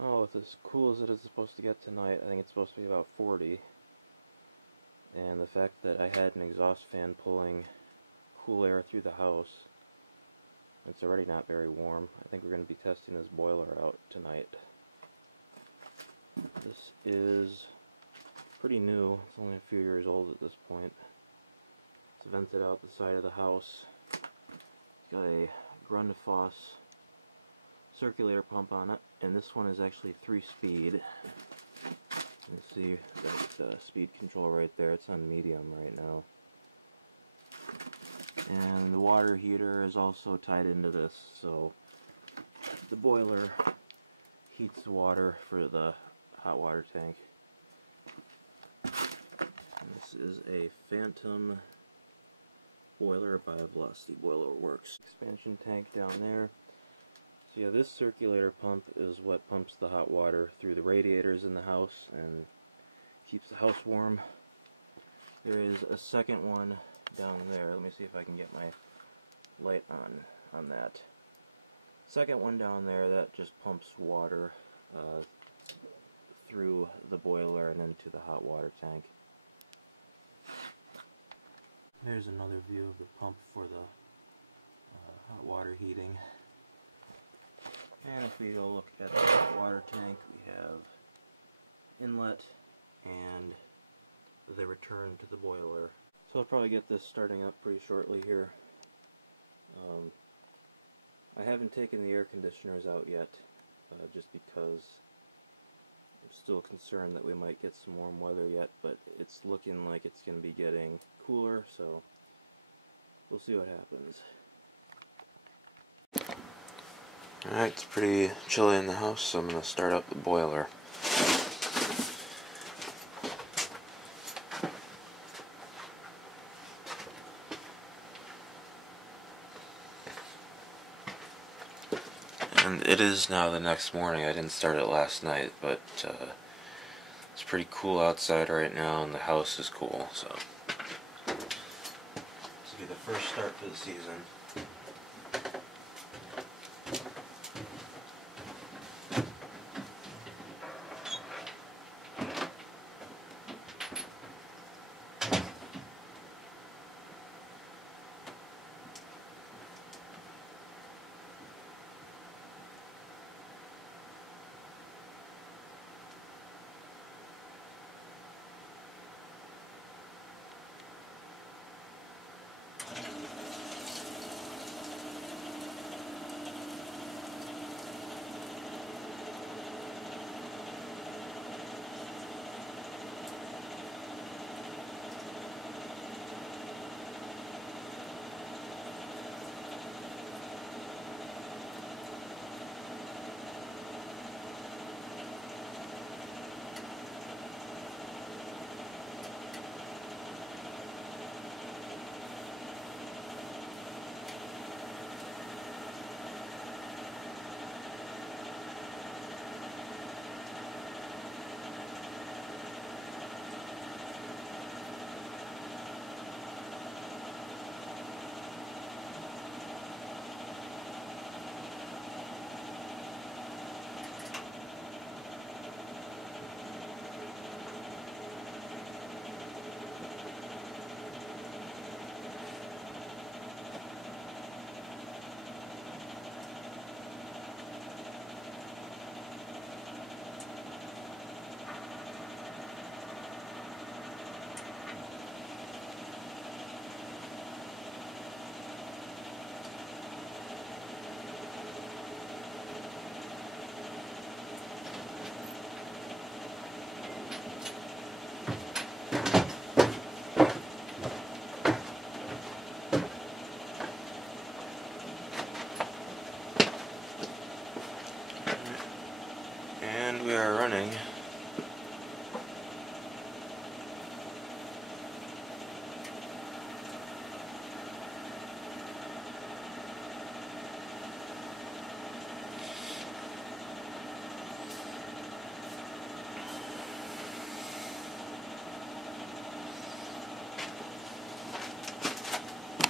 Oh, with as cool as it is supposed to get tonight, I think it's supposed to be about 40. And the fact that I had an exhaust fan pulling cool air through the house, it's already not very warm. I think we're going to be testing this boiler out tonight. This is pretty new. It's only a few years old at this point. It's vented out the side of the house. It's got a Grundfos circulator pump on it, and this one is actually 3-speed. You can see that speed control right there. It's on medium right now. And the water heater is also tied into this, so the boiler heats the water for the hot water tank. And this is a Phantom boiler by Velocity Boiler Works. Expansion tank down there. So yeah, this circulator pump is what pumps the hot water through the radiators in the house and keeps the house warm. There is a second one down there. Let me see if I can get my light on that. Second one down there, that just pumps water through the boiler and into the hot water tank. There's another view of the pump for the hot water heating. And if we go look at the hot water tank, we have inlet and the return to the boiler. So I'll probably get this starting up pretty shortly here. I haven't taken the air conditioners out yet, just because I'm still concerned that we might get some warm weather yet, but it's looking like it's going to be getting cooler, so we'll see what happens. Alright, it's pretty chilly in the house, so I'm going to start up the boiler. And it is now the next morning. I didn't start it last night, but it's pretty cool outside right now, and the house is cool, so this will be the first start for the season. And we are running.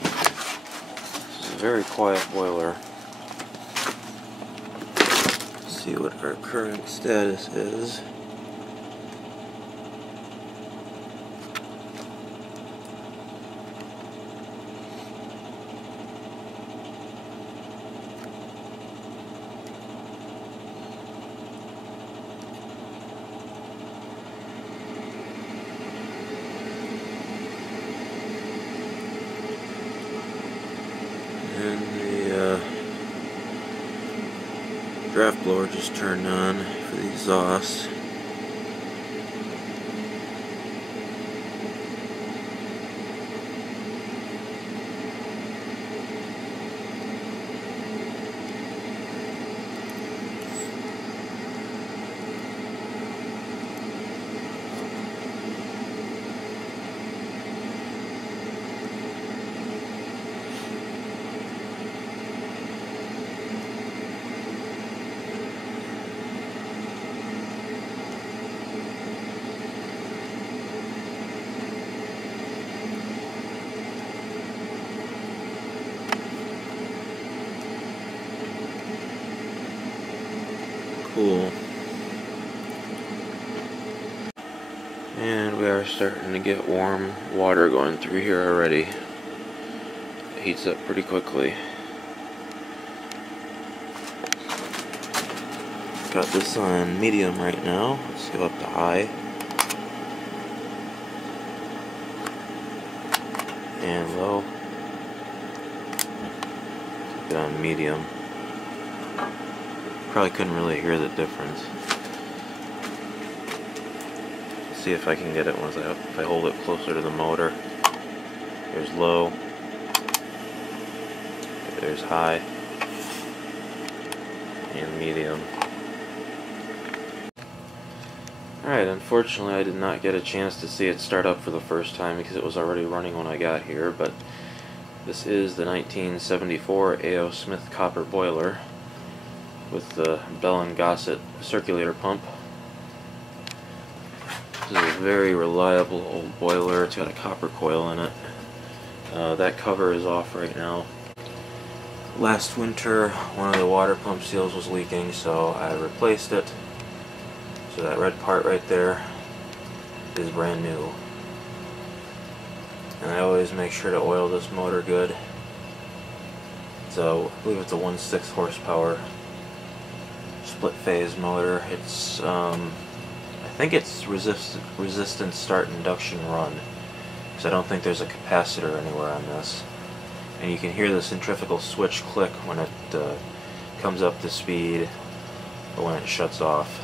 This is a very quiet boiler. Let's see see what our current status is. And the draft blower just turned on for the exhaust. Cool. And we are starting to get warm water going through here already. It heats up pretty quickly. Got this on medium right now. Let's go up to high. And low. Keep it on medium. Probably couldn't really hear the difference. See if I can get it once if I hold it closer to the motor. There's low. There's high. And medium. Alright, unfortunately I did not get a chance to see it start up for the first time because it was already running when I got here, but this is the 1974 A.O. Smith copper boiler with the Bell & Gossett circulator pump. This is a very reliable old boiler. It's got a copper coil in it. That cover is off right now. Last winter, one of the water pump seals was leaking, so I replaced it. So that red part right there is brand new. And I always make sure to oil this motor good. So I believe it's a 1/6 horsepower split phase motor. It's I think it's resistance start induction run, because I don't think there's a capacitor anywhere on this. And you can hear the centrifugal switch click when it comes up to speed or when it shuts off.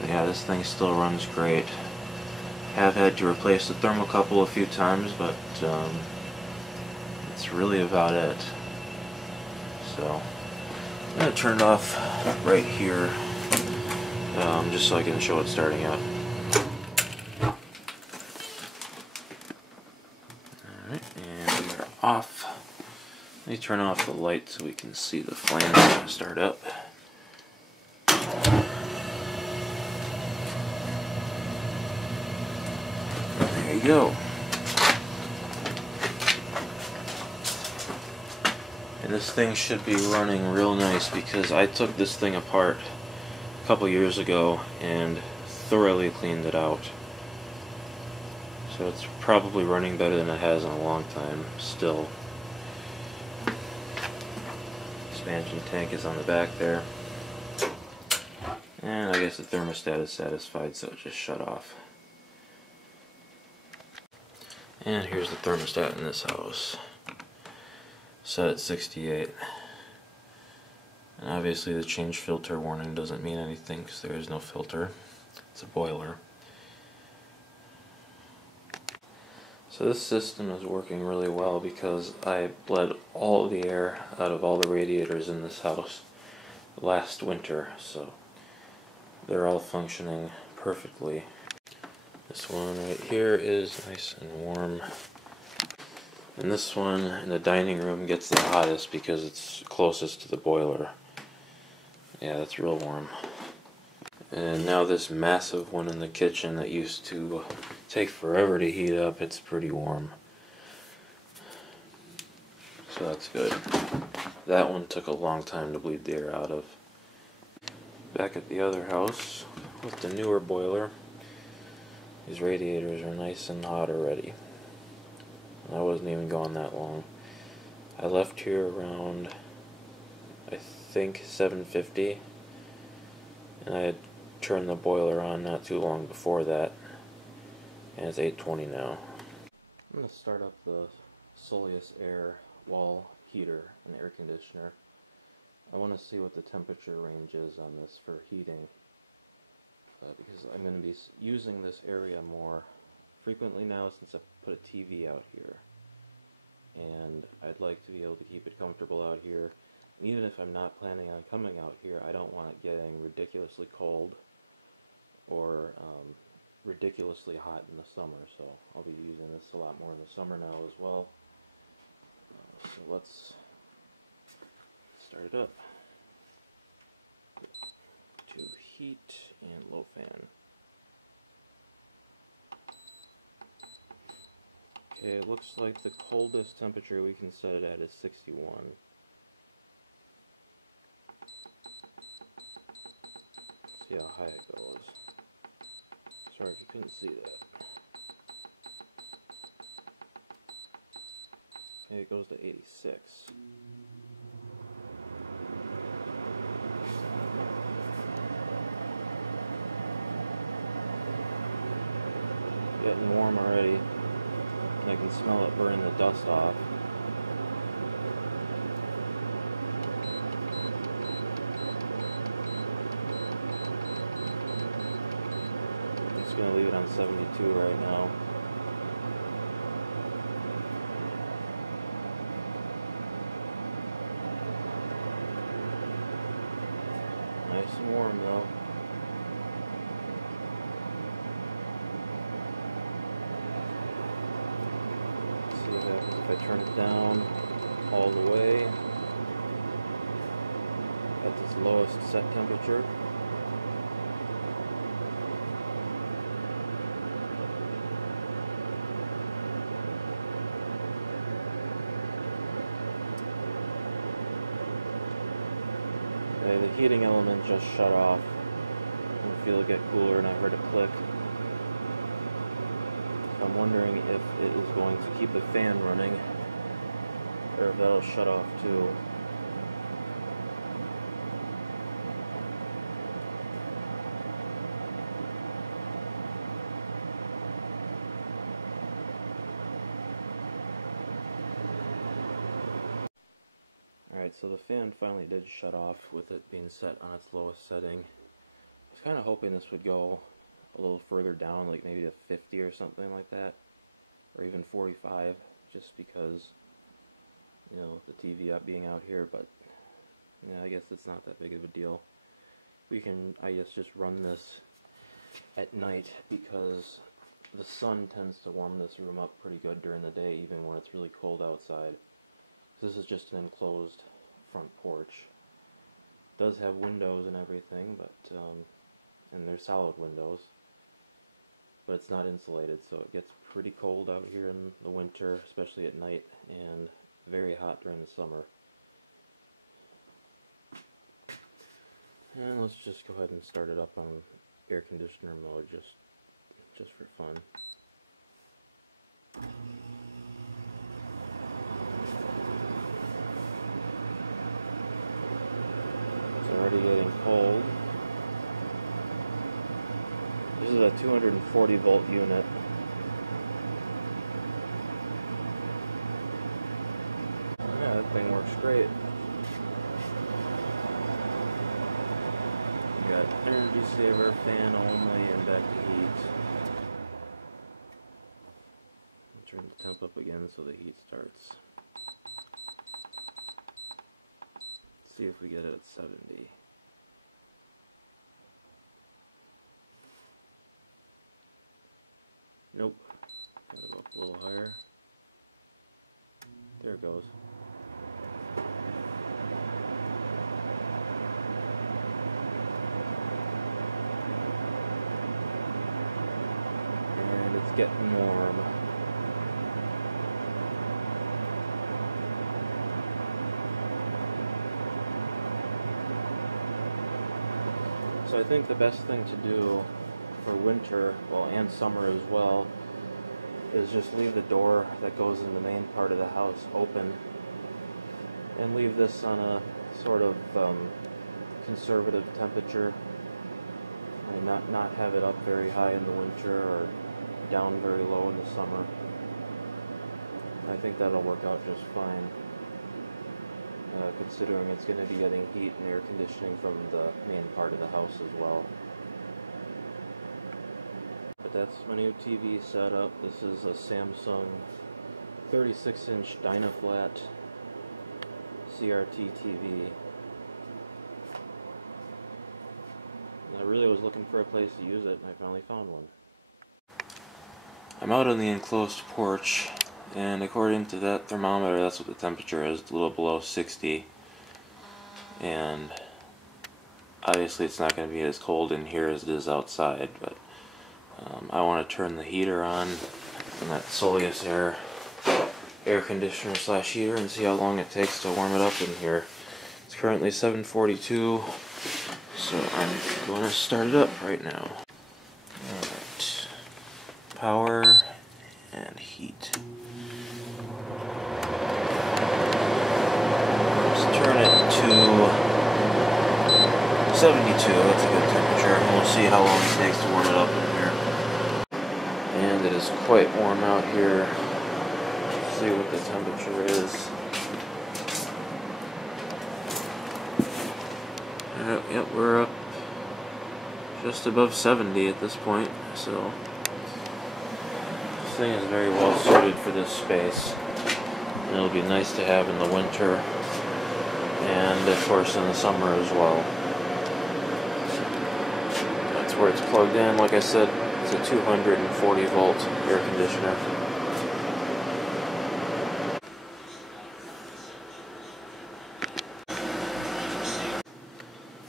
But yeah, this thing still runs great. Have had to replace the thermocouple a few times, but it's really about it. So I'm going to turn it off right here, just so I can show it starting up. Alright, and we are off. Let me turn off the light so we can see the flames start up. There you go. And this thing should be running real nice because I took this thing apart a couple years ago and thoroughly cleaned it out. So it's probably running better than it has in a long time still. Expansion tank is on the back there. And I guess the thermostat is satisfied, so it just shut off. And here's the thermostat in this house. Set at 68. And obviously the change filter warning doesn't mean anything because there is no filter. It's a boiler. So this system is working really well because I bled all the air out of all the radiators in this house last winter, so they're all functioning perfectly. This one right here is nice and warm. And this one in the dining room gets the hottest because it's closest to the boiler. Yeah, that's real warm. And now this massive one in the kitchen that used to take forever to heat up, it's pretty warm. So that's good. That one took a long time to bleed the air out of. Back at the other house with the newer boiler. These radiators are nice and hot already. And I wasn't even gone that long. I left here around, I think, 7:50, and I had turned the boiler on not too long before that, and it's 8:20 now. I'm going to start up the Soleus Air wall heater and air conditioner. I want to see what the temperature range is on this for heating, because I'm going to be using this area more frequently now since I put a TV out here. And I'd like to be able to keep it comfortable out here. And even if I'm not planning on coming out here, I don't want it getting ridiculously cold or ridiculously hot in the summer. So I'll be using this a lot more in the summer now as well. So let's start it up. To heat and low fan. Okay, it looks like the coldest temperature we can set it at is 61. See how high it goes. Sorry if you couldn't see that. Okay, it goes to 86. Getting warm already. I can smell it burning the dust off. I'm just going to leave it on 72 right now. Nice and warm though. If I turn it down all the way at this lowest set temperature, okay, the heating element just shut off. I feel it get cooler and I heard a click. I'm wondering if it is going to keep the fan running, or if that'll shut off too. Alright, so the fan finally did shut off with it being set on its lowest setting. I was kind of hoping this would go a little further down, like maybe to 50 or something like that, or even 45, just because, you know, the TV being out here, but yeah, I guess it's not that big of a deal. We can, I guess, just run this at night because the sun tends to warm this room up pretty good during the day, even when it's really cold outside. This is just an enclosed front porch. It does have windows and everything, but and they're solid windows, but it's not insulated, so it gets pretty cold out here in the winter, especially at night, and very hot during the summer. And let's just go ahead and start it up on air conditioner mode, just for fun. It's already getting cold. This is a 240 volt unit. Yeah, that thing works great. We got energy saver, fan only, and back to heat. Turn the temp up again so the heat starts. Let's see if we get it at 70. Nope. Gotta go up a little higher. There it goes. And it's getting warm. So I think the best thing to do for winter, well, and summer as well, is just leave the door that goes in the main part of the house open and leave this on a sort of conservative temperature. And not have it up very high in the winter or down very low in the summer. I think that'll work out just fine, considering it's going to be getting heat and air conditioning from the main part of the house as well. But that's my new TV setup. This is a Samsung 36-inch Dynaflat CRT TV. I really was looking for a place to use it, and I finally found one. I'm out on the enclosed porch, and according to that thermometer, that's what the temperature is, a little below 60. And obviously it's not going to be as cold in here as it is outside, but I want to turn the heater on that Soleus air conditioner / heater and see how long it takes to warm it up in here. It's currently 7:42. So I'm going to start it up right now. Alright. Power and heat. Let's turn it to 72. That's a good temperature. And we'll see how long it takes to warm it up in here. And it is quite warm out here. Let's see what the temperature is. Yep, we're up just above 70 at this point, so this thing is very well suited for this space, and it'll be nice to have in the winter and of course in the summer as well. That's where it's plugged in. Like I said, it's a 240 volt air conditioner.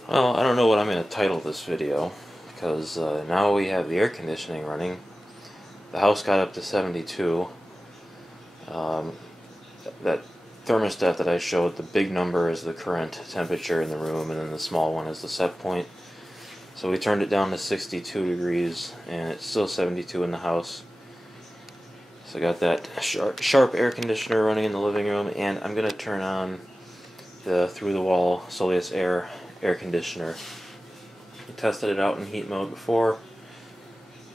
Well, I don't know what I'm going to title this video, because now we have the air conditioning running. The house got up to 72. That thermostat that I showed, the big number is the current temperature in the room, and then the small one is the set point. So we turned it down to 62 degrees, and it's still 72 in the house. So I got that sharp air conditioner running in the living room, and I'm going to turn on the through-the-wall Soleus air conditioner. I tested it out in heat mode before,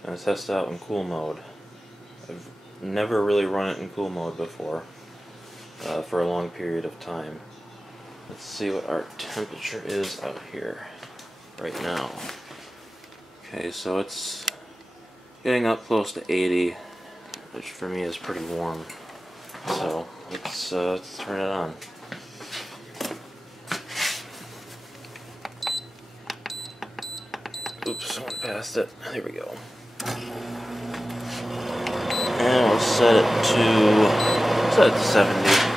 and I tested it out in cool mode. I've never really run it in cool mode before for a long period of time. Let's see what our temperature is out here right now. Okay, so it's getting up close to 80, which for me is pretty warm. So let's turn it on. Oops, went past it. There we go. And we'll set it to 70.